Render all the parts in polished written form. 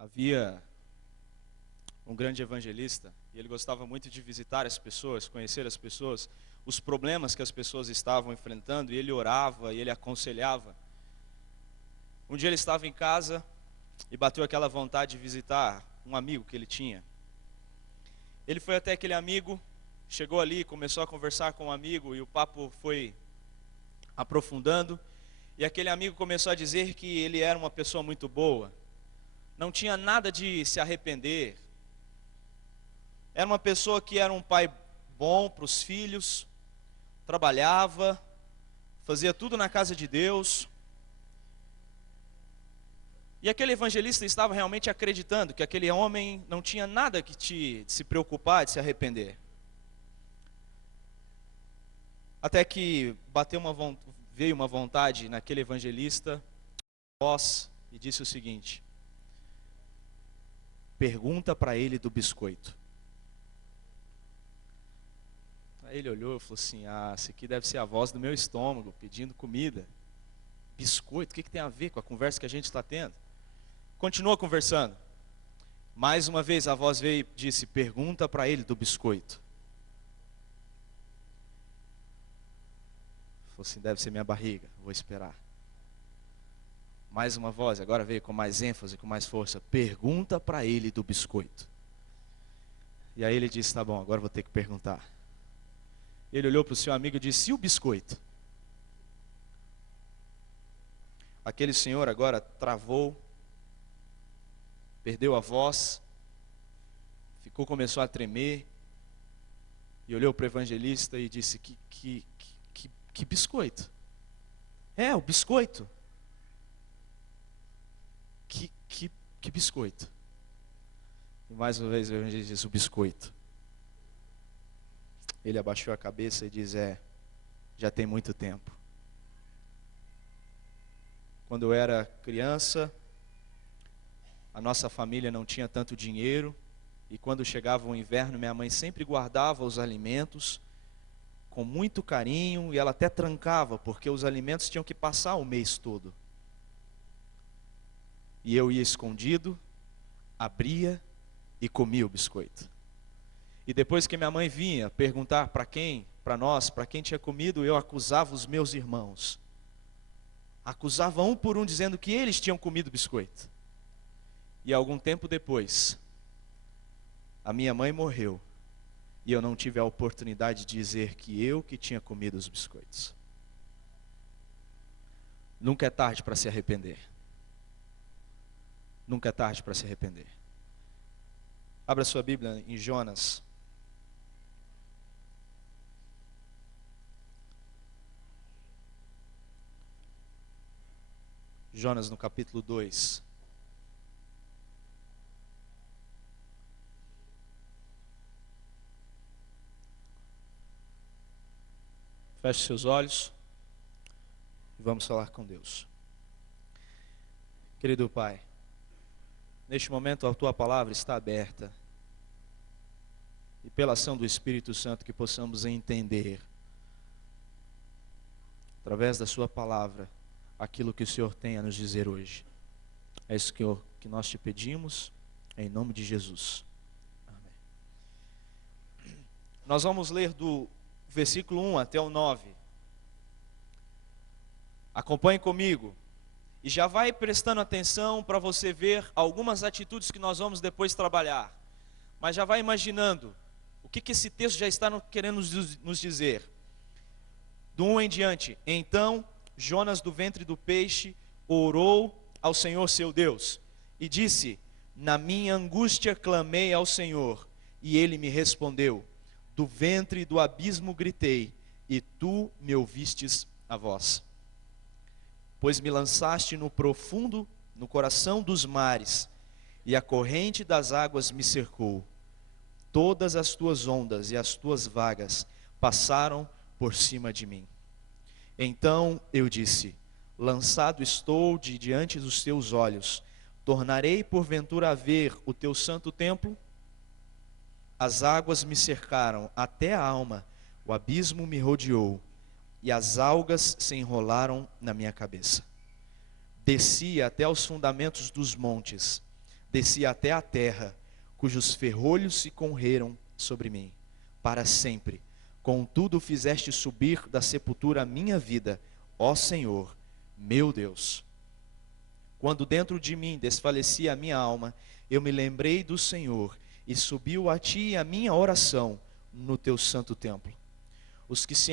Havia um grande evangelista e ele gostava muito de visitar as pessoas, conhecer as pessoas, os problemas que as pessoas estavam enfrentando, e ele orava e ele aconselhava. Um dia ele estava em casa e bateu aquela vontade de visitar um amigo que ele tinha. Ele foi até aquele amigo, chegou ali, começou a conversar com o amigo e o papo foi aprofundando. E aquele amigo começou a dizer que ele era uma pessoa muito boa, não tinha nada de se arrepender, era uma pessoa que era um pai bom para os filhos, trabalhava, fazia tudo na casa de Deus. E aquele evangelista estava realmente acreditando que aquele homem não tinha nada de se preocupar, de se arrepender. Até que veio uma vontade naquele evangelista, voz, e disse o seguinte: pergunta para ele do biscoito. Aí ele olhou e falou assim: essa aqui deve ser a voz do meu estômago, pedindo comida. Biscoito, o que tem a ver com a conversa que a gente está tendo? Continuou conversando. Mais uma vez a voz veio e disse: pergunta para ele do biscoito. Falou assim: deve ser minha barriga, vou esperar. Mais uma voz, agora veio com mais ênfase, com mais força: pergunta para ele do biscoito. E aí ele disse: tá bom, agora vou ter que perguntar. Ele olhou para o seu amigo e disse: e o biscoito? Aquele senhor agora travou, perdeu a voz, começou a tremer, e olhou para o evangelista e disse: que biscoito? É, o biscoito. Que biscoito? E mais uma vez o evangelista disse: o biscoito. Ele abaixou a cabeça e diz: já tem muito tempo. Quando eu era criança, a nossa família não tinha tanto dinheiro, e quando chegava o inverno, minha mãe sempre guardava os alimentos com muito carinho, e ela até trancava, porque os alimentos tinham que passar o mês todo. E eu ia escondido, abria e comia o biscoito. E depois que minha mãe vinha perguntar para quem tinha comido, eu acusava os meus irmãos. Acusava um por um, dizendo que eles tinham comido o biscoito. E algum tempo depois, a minha mãe morreu, e eu não tive a oportunidade de dizer que eu que tinha comido os biscoitos. Nunca é tarde para se arrepender. Nunca é tarde para se arrepender. Abra sua Bíblia em Jonas. Jonas no capítulo 2. Feche seus olhos e vamos falar com Deus. Querido Pai, neste momento a Tua palavra está aberta, e pela ação do Espírito Santo que possamos entender, através da Sua palavra, aquilo que o Senhor tem a nos dizer hoje. É isso que nós te pedimos, em nome de Jesus. Amém. Nós vamos ler do versículo 1 até o 9. Acompanhe comigo. E já vai prestando atenção para você ver algumas atitudes que nós vamos depois trabalhar. Mas já vai imaginando o que esse texto já está querendo nos dizer. Do 1 em diante. Então Jonas do ventre do peixe orou ao Senhor seu Deus e disse: na minha angústia clamei ao Senhor, e Ele me respondeu. Do ventre do abismo gritei, e tu me ouvistes a voz. Pois me lançaste no profundo, no coração dos mares, e a corrente das águas me cercou. Todas as tuas ondas e as tuas vagas passaram por cima de mim. Então eu disse: lançado estou diante dos teus olhos, tornarei porventura a ver o teu santo templo? As águas me cercaram até a alma, o abismo me rodeou, e as algas se enrolaram na minha cabeça. Desci até os fundamentos dos montes, desci até a terra, cujos ferrolhos se correram sobre mim, para sempre. Contudo fizeste subir da sepultura a minha vida, ó Senhor, meu Deus. Quando dentro de mim desfalecia a minha alma, eu me lembrei do Senhor, e subiu a ti a minha oração no teu santo templo. Os que se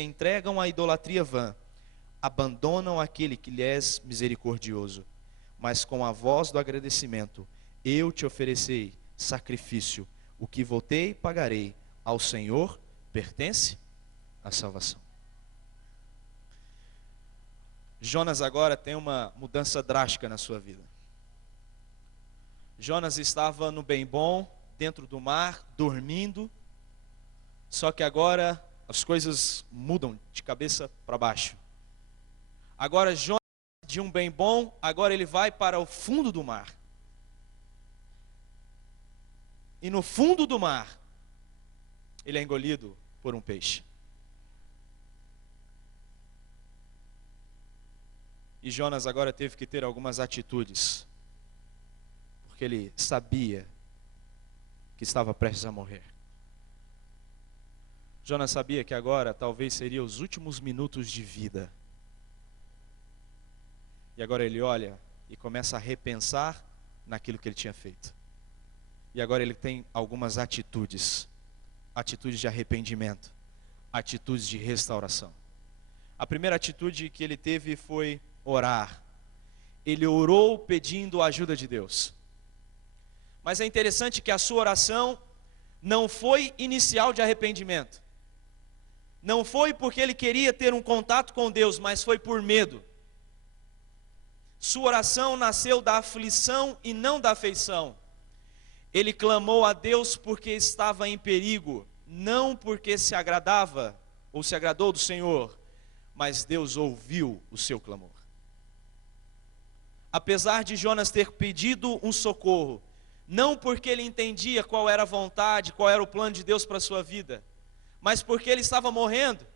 entregam à idolatria vã, abandonam aquele que lhe és misericordioso. Mas com a voz do agradecimento, eu te oferecerei sacrifício. O que votei, pagarei. Ao Senhor pertence a salvação. Jonas agora tem uma mudança drástica na sua vida. Jonas estava no bem bom, dentro do mar, dormindo. Só que agora as coisas mudam de cabeça para baixo. Agora Jonas, de um bem bom, agora ele vai para o fundo do mar. E no fundo do mar, ele é engolido por um peixe. E Jonas agora teve que ter algumas atitudes, porque ele sabia que estava prestes a morrer. Jonas sabia que agora talvez seriam os últimos minutos de vida. E agora ele olha e começa a repensar naquilo que ele tinha feito. E agora ele tem algumas atitudes. Atitudes de arrependimento. Atitudes de restauração. A primeira atitude que ele teve foi orar. Ele orou pedindo a ajuda de Deus. Mas é interessante que a sua oração não foi inicial de arrependimento. Não foi porque ele queria ter um contato com Deus, mas foi por medo. Sua oração nasceu da aflição e não da afeição. Ele clamou a Deus porque estava em perigo, não porque se agradava ou se agradou do Senhor, mas Deus ouviu o seu clamor. Apesar de Jonas ter pedido um socorro, não porque ele entendia qual era a vontade, qual era o plano de Deus para a sua vida, mas porque ele estava morrendo,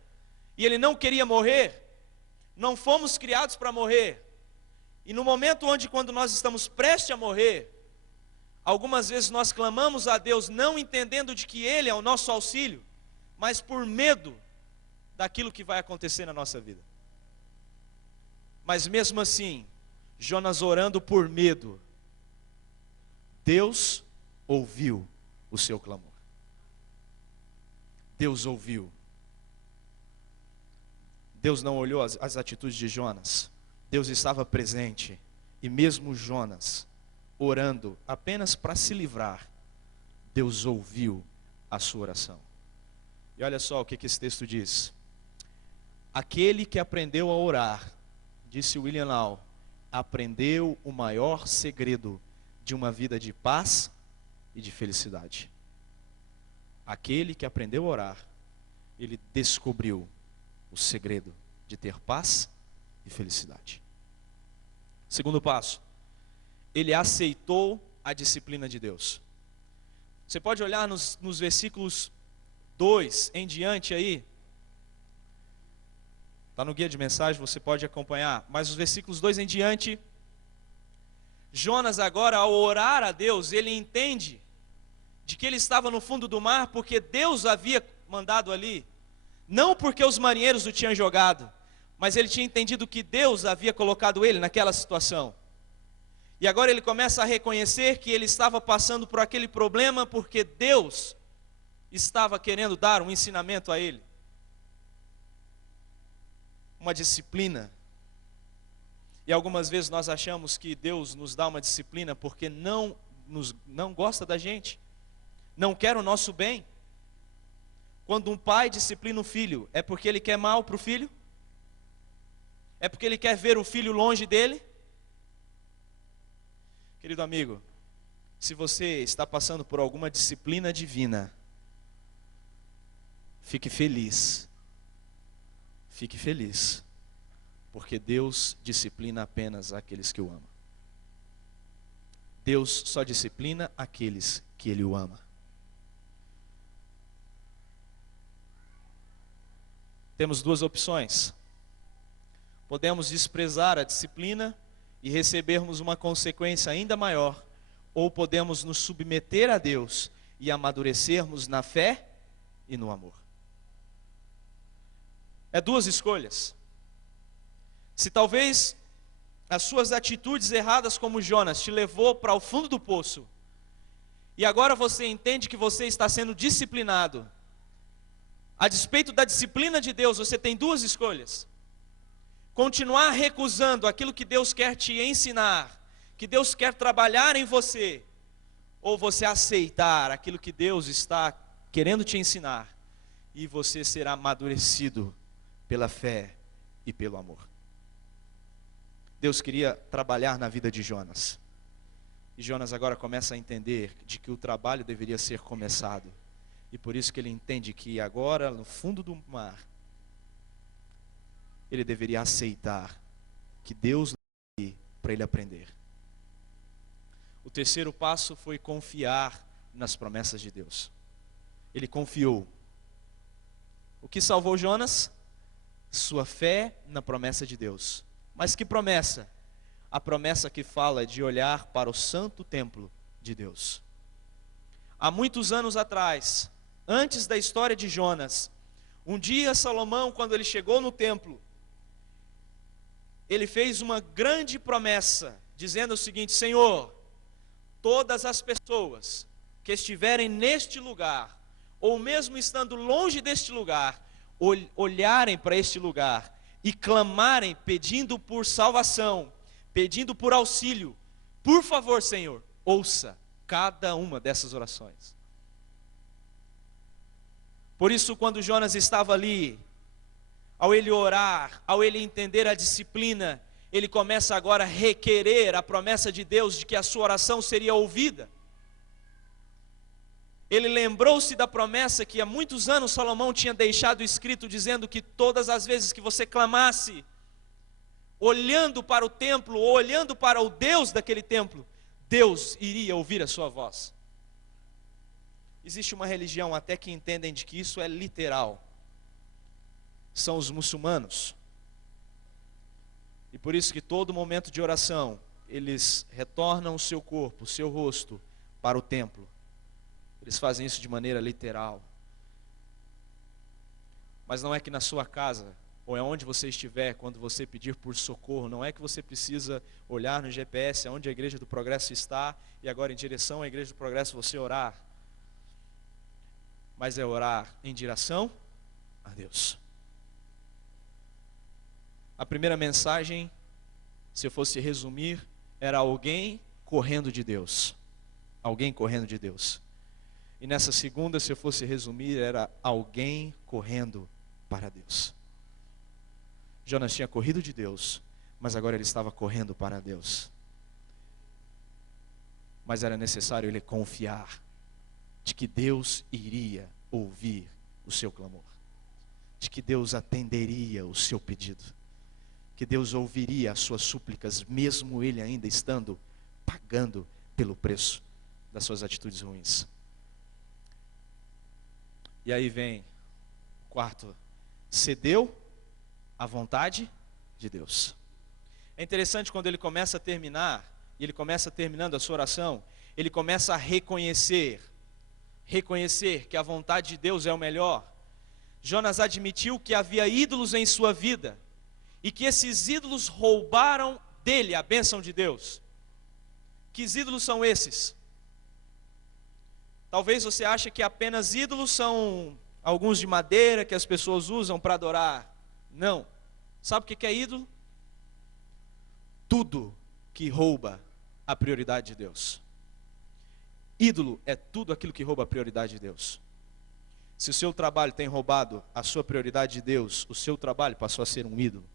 e ele não queria morrer. Não fomos criados para morrer. E no momento quando nós estamos prestes a morrer, algumas vezes nós clamamos a Deus, não entendendo de que Ele é o nosso auxílio, mas por medo daquilo que vai acontecer na nossa vida. Mas mesmo assim, Jonas orando por medo, Deus ouviu o seu clamor. Deus ouviu. Deus não olhou as atitudes de Jonas. Deus estava presente. E mesmo Jonas, orando apenas para se livrar, Deus ouviu a sua oração. E olha só o que esse texto diz. Aquele que aprendeu a orar, disse William Law, aprendeu o maior segredo de uma vida de paz e de felicidade. Aquele que aprendeu a orar, ele descobriu o segredo de ter paz e felicidade. Segundo passo, ele aceitou a disciplina de Deus. Você pode olhar nos versículos 2 em diante aí. Está no guia de mensagem, você pode acompanhar. Mas os versículos 2 em diante, Jonas agora, ao orar a Deus, ele entende de que ele estava no fundo do mar porque Deus havia mandado ali. Não porque os marinheiros o tinham jogado, mas ele tinha entendido que Deus havia colocado ele naquela situação. E agora ele começa a reconhecer que ele estava passando por aquele problema porque Deus estava querendo dar um ensinamento a ele. Uma disciplina. E algumas vezes nós achamos que Deus nos dá uma disciplina porque não gosta da gente, não quer o nosso bem. Quando um pai disciplina um filho, é porque ele quer mal para o filho? É porque ele quer ver o filho longe dele? Querido amigo, se você está passando por alguma disciplina divina, fique feliz. Fique feliz, porque Deus disciplina apenas aqueles que o amam. Deus só disciplina aqueles que Ele o ama. Temos duas opções. Podemos desprezar a disciplina e recebermos uma consequência ainda maior, ou podemos nos submeter a Deus e amadurecermos na fé e no amor. É duas escolhas. Se talvez as suas atitudes erradas como Jonas te levou para o fundo do poço, e agora você entende que você está sendo disciplinado, a despeito da disciplina de Deus, você tem duas escolhas: continuar recusando aquilo que Deus quer te ensinar, que Deus quer trabalhar em você, ou você aceitar aquilo que Deus está querendo te ensinar, e você será amadurecido pela fé e pelo amor. Deus queria trabalhar na vida de Jonas, e Jonas agora começa a entender de que o trabalho deveria ser começado, e por isso que ele entende que agora, no fundo do mar, ele deveria aceitar que Deus lhe para ele aprender. O terceiro passo foi confiar nas promessas de Deus. Ele confiou. O que salvou Jonas? Sua fé na promessa de Deus. Mas que promessa? A promessa que fala de olhar para o santo templo de Deus. Há muitos anos atrás, antes da história de Jonas, um dia Salomão, quando ele chegou no templo, ele fez uma grande promessa, dizendo o seguinte: Senhor, todas as pessoas que estiverem neste lugar, ou mesmo estando longe deste lugar, olharem para este lugar e clamarem pedindo por salvação, pedindo por auxílio, por favor, Senhor, ouça cada uma dessas orações. Por isso, quando Jonas estava ali, ao ele orar, ao ele entender a disciplina, ele começa agora a requerer a promessa de Deus de que a sua oração seria ouvida. Ele lembrou-se da promessa que há muitos anos Salomão tinha deixado escrito, dizendo que todas as vezes que você clamasse, olhando para o templo, ou olhando para o Deus daquele templo, Deus iria ouvir a sua voz. Existe uma religião até que entendem de que isso é literal. São os muçulmanos. E por isso que todo momento de oração, eles retornam o seu corpo, o seu rosto para o templo. Eles fazem isso de maneira literal. Mas não é que na sua casa, ou é onde você estiver, quando você pedir por socorro, não é que você precisa olhar no GPS aonde a Igreja do Progresso está, e agora em direção à Igreja do Progresso você orar. Mas é orar em direção a Deus. A primeira mensagem, se eu fosse resumir, era alguém correndo de Deus. Alguém correndo de Deus. E nessa segunda, se eu fosse resumir, era alguém correndo para Deus. Jonas tinha corrido de Deus, mas agora ele estava correndo para Deus. Mas era necessário ele confiar de que Deus iria ouvir o seu clamor, de que Deus atenderia o seu pedido, que Deus ouviria as suas súplicas, mesmo ele ainda estando pagando pelo preço das suas atitudes ruins. E aí vem o quarto: cedeu à vontade de Deus. É interessante quando ele começa a terminar, e ele começa terminando a sua oração, ele começa a reconhecer que a vontade de Deus é o melhor. Jonas admitiu que havia ídolos em sua vida, e que esses ídolos roubaram dele a bênção de Deus. Que ídolos são esses? Talvez você ache que apenas ídolos são alguns de madeira que as pessoas usam para adorar. Não. Sabe o que é ídolo? Tudo que rouba a prioridade de Deus. Ídolo é tudo aquilo que rouba a prioridade de Deus. Se o seu trabalho tem roubado a sua prioridade de Deus, o seu trabalho passou a ser um ídolo.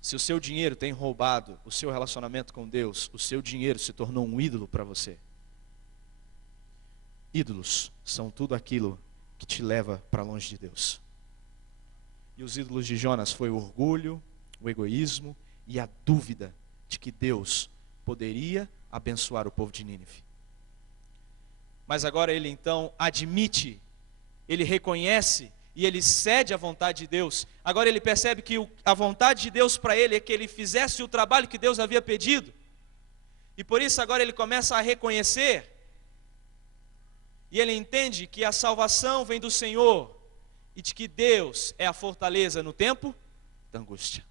Se o seu dinheiro tem roubado o seu relacionamento com Deus, o seu dinheiro se tornou um ídolo para você. Ídolos são tudo aquilo que te leva para longe de Deus. E os ídolos de Jonas foi o orgulho, o egoísmo e a dúvida de que Deus poderia abençoar o povo de Nínive. Mas agora ele então admite, ele reconhece e ele cede à vontade de Deus, agora ele percebe que a vontade de Deus para ele é que ele fizesse o trabalho que Deus havia pedido, e por isso agora ele começa a reconhecer, e ele entende que a salvação vem do Senhor, e de que Deus é a fortaleza no tempo da angústia.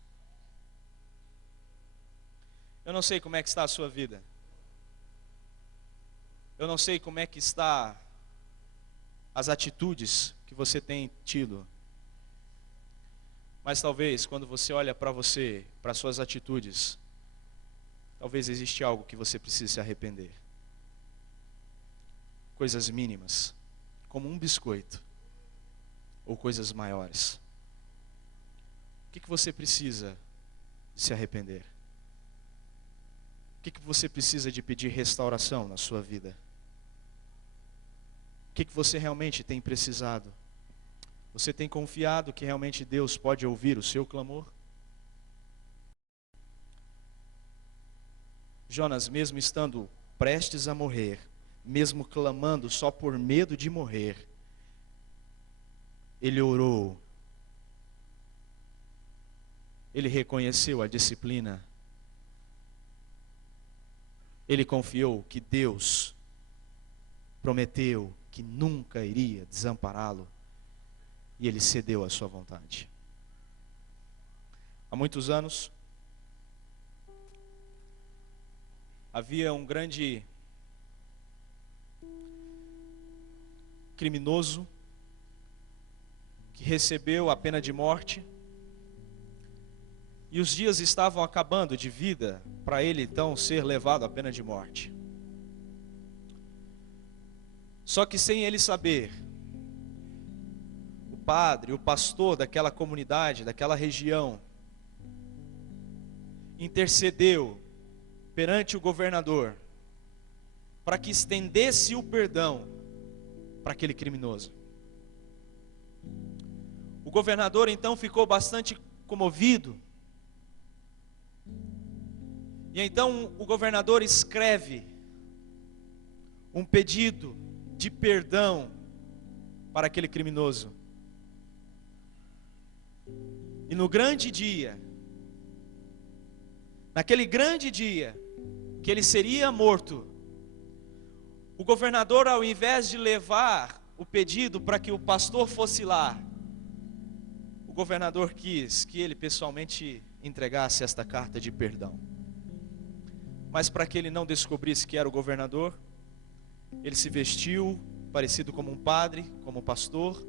Eu não sei como é que está a sua vida, eu não sei como é que está as atitudes que você tem tido, mas talvez quando você olha para você, para suas atitudes, talvez existe algo que você precise se arrepender. Coisas mínimas, como um biscoito, ou coisas maiores. O que você precisa de se arrepender? O que você precisa de pedir restauração na sua vida? O que você realmente tem precisado? Você tem confiado que realmente Deus pode ouvir o seu clamor? Jonas, mesmo estando prestes a morrer, mesmo clamando só por medo de morrer, ele orou. Ele reconheceu a disciplina. Ele confiou que Deus prometeu que nunca iria desampará-lo, e ele cedeu à sua vontade. Há muitos anos, havia um grande criminoso que recebeu a pena de morte, e os dias estavam acabando de vida para ele então ser levado à pena de morte. Só que sem ele saber, o padre, o pastor daquela comunidade, daquela região, intercedeu perante o governador para que estendesse o perdão para aquele criminoso. O governador então ficou bastante comovido, e então o governador escreve um pedido de perdão para aquele criminoso. E no grande dia, naquele grande dia que ele seria morto, o governador, ao invés de levar o pedido para que o pastor fosse lá, o governador quis que ele pessoalmente entregasse esta carta de perdão. Mas para que ele não descobrisse que era o governador, ele se vestiu parecido como um padre, como um pastor,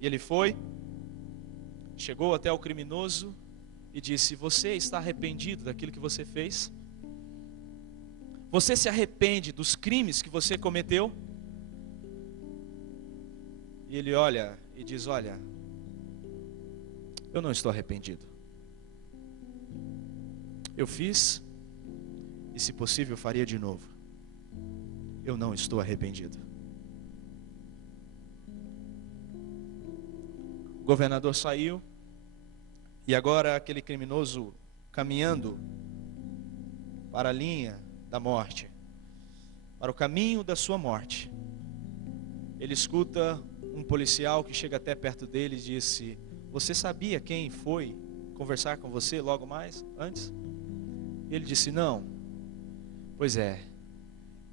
e ele foi, chegou até o criminoso e disse: você está arrependido daquilo que você fez? Você se arrepende dos crimes que você cometeu? E ele olha e diz: olha, eu não estou arrependido. Eu fiz, e se possível faria de novo. Eu não estou arrependido. O governador saiu, e agora aquele criminoso caminhando para a linha da morte, para o caminho da sua morte, ele escuta um policial que chega até perto dele e disse: você sabia quem foi conversar com você logo mais, antes? Ele disse: não. Pois é,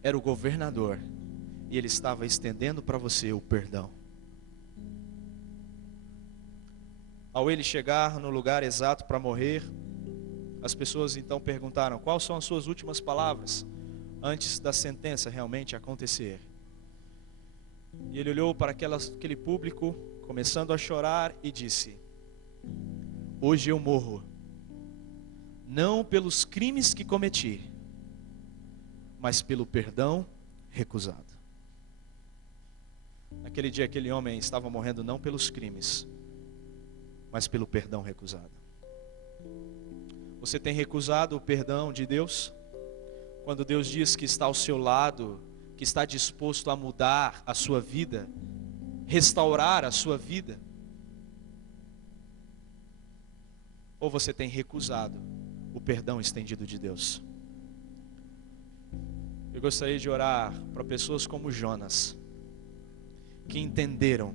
era o governador, e ele estava estendendo para você o perdão. Ao ele chegar no lugar exato para morrer, as pessoas então perguntaram: quais são as suas últimas palavras antes da sentença realmente acontecer? E ele olhou para aquele público, começando a chorar, e disse: hoje eu morro, não pelos crimes que cometi, mas pelo perdão recusado. Naquele dia aquele homem estava morrendo não pelos crimes, mas pelo perdão recusado. Você tem recusado o perdão de Deus? Quando Deus diz que está ao seu lado, que está disposto a mudar a sua vida, restaurar a sua vida? Ou você tem recusado o perdão estendido de Deus? Eu gostaria de orar para pessoas como Jonas, que entenderam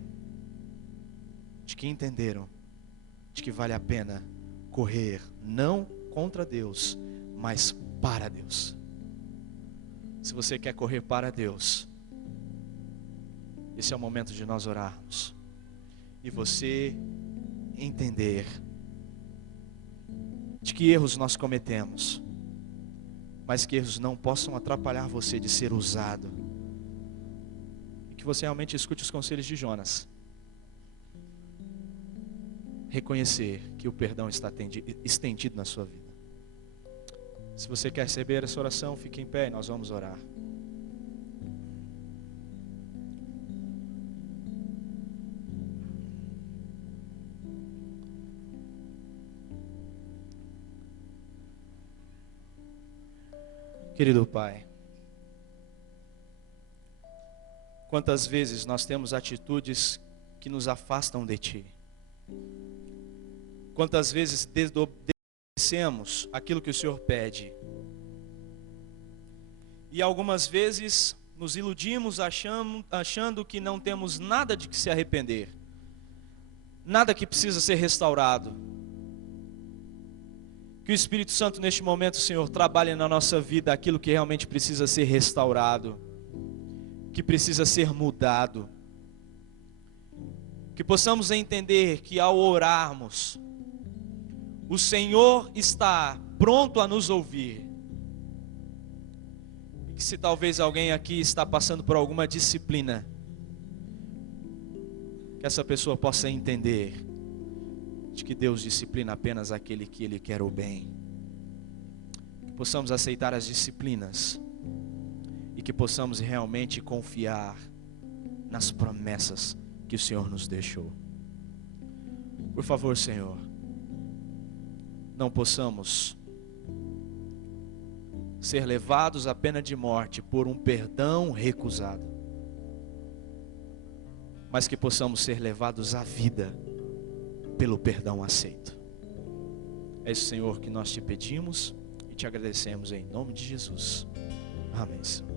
de que entenderam de que vale a pena correr não contra Deus, mas para Deus. Se você quer correr para Deus, esse é o momento de nós orarmos e você entender de que erros nós cometemos, mas que erros não possam atrapalhar você de ser usado, e que você realmente escute os conselhos de Jonas. Reconhecer que o perdão está estendido na sua vida. Se você quer receber essa oração, fique em pé e nós vamos orar. Querido Pai, quantas vezes nós temos atitudes que nos afastam de Ti? Quantas vezes desobedecemos aquilo que o Senhor pede? E algumas vezes nos iludimos achando que não temos nada de que se arrepender, nada que precisa ser restaurado. Que o Espírito Santo neste momento, Senhor, trabalhe na nossa vida aquilo que realmente precisa ser restaurado, que precisa ser mudado. Que possamos entender que ao orarmos, o Senhor está pronto a nos ouvir. E que se talvez alguém aqui está passando por alguma disciplina, que essa pessoa possa entender de que Deus disciplina apenas aquele que Ele quer o bem. Que possamos aceitar as disciplinas e que possamos realmente confiar nas promessas que o Senhor nos deixou. Por favor, Senhor, não possamos ser levados à pena de morte por um perdão recusado, mas que possamos ser levados à vida pelo perdão aceito. É isso, Senhor, que nós te pedimos e te agradecemos em nome de Jesus. Amém, Senhor.